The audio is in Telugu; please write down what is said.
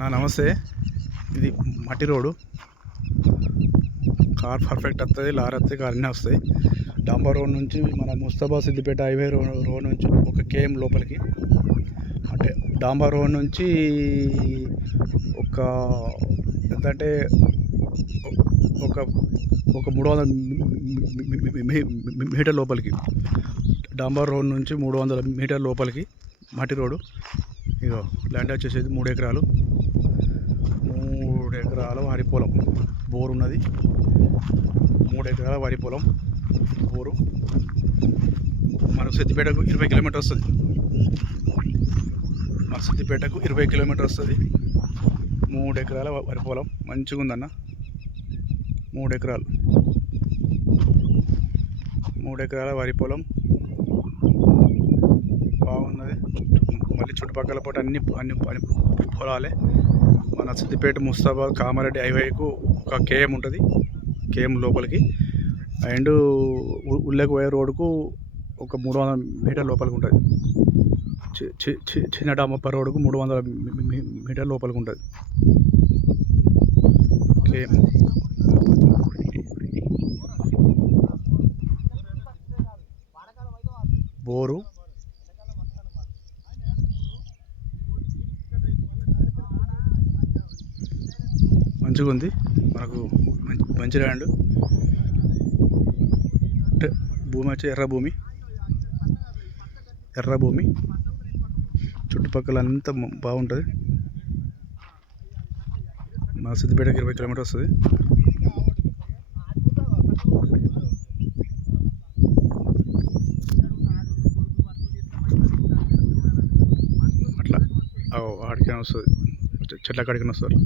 నమస్తే. ఇది మట్టి రోడ్డు. కార్ పర్ఫెక్ట్ వస్తుంది, లారీ వస్తాయి, కార్ అన్నీ వస్తాయి. డాంబర్ రోడ్ నుంచి మన ముస్తాబా సిద్దిపేట హైవే రోడ్ నుంచి ఒక కేఎం లోపలికి, అంటే డాంబర్ రోడ్ నుంచి ఒక ఎంతంటే ఒక ఒక 300 మీటర్ లోపలికి, డాంబర్ రోడ్ నుంచి 300 మీటర్ లోపలికి మట్టి రోడ్డు. ఇగో ల్యాండ్ వచ్చేసేది 3 ఎకరాలు. 3 ఎకరాల వరి పొలం, బోరు ఉన్నది. 3 ఎకరాల వరి పొలం, బోరు. మన సిద్దిపేటకు 20 కిలోమీటర్ వస్తుంది. మన సిద్దిపేటకు 20 కిలోమీటర్ వస్తుంది. 3 ఎకరాల వరి పొలం మంచిగా ఉందన్న. 3 ఎకరాలు, 3 ఎకరాల వరి పొలం బాగున్నది. మళ్ళీ చుట్టుపక్కల పూట అన్ని పొలాలే. మన సిద్దిపేట ముస్తాబాద్ కామారెడ్డి హైవేకు ఒక కేఎం ఉంటుంది. కేఎం లోపలికి అండ్ ఉల్లెకు పోయే రోడ్డుకు ఒక 300 మీటర్ లోపలికి ఉంటుంది. చిన్న డాంబర్ రోడ్డుకు 300 మీటర్ లోపలికి ఉంటుంది కేఎం. బోరు మంచిగా ఉంది. మనకు మంచి ల్యాండ్. అంటే భూమి వచ్చి ఎర్ర భూమి, చుట్టుపక్కల అంతా బాగుంటుంది. మా సిద్దిపేటకి 20 కిలోమీటర్ వస్తుంది. అట్లా ఆడికైనా వస్తుంది, చెట్ల కాడికైనా వస్తారు.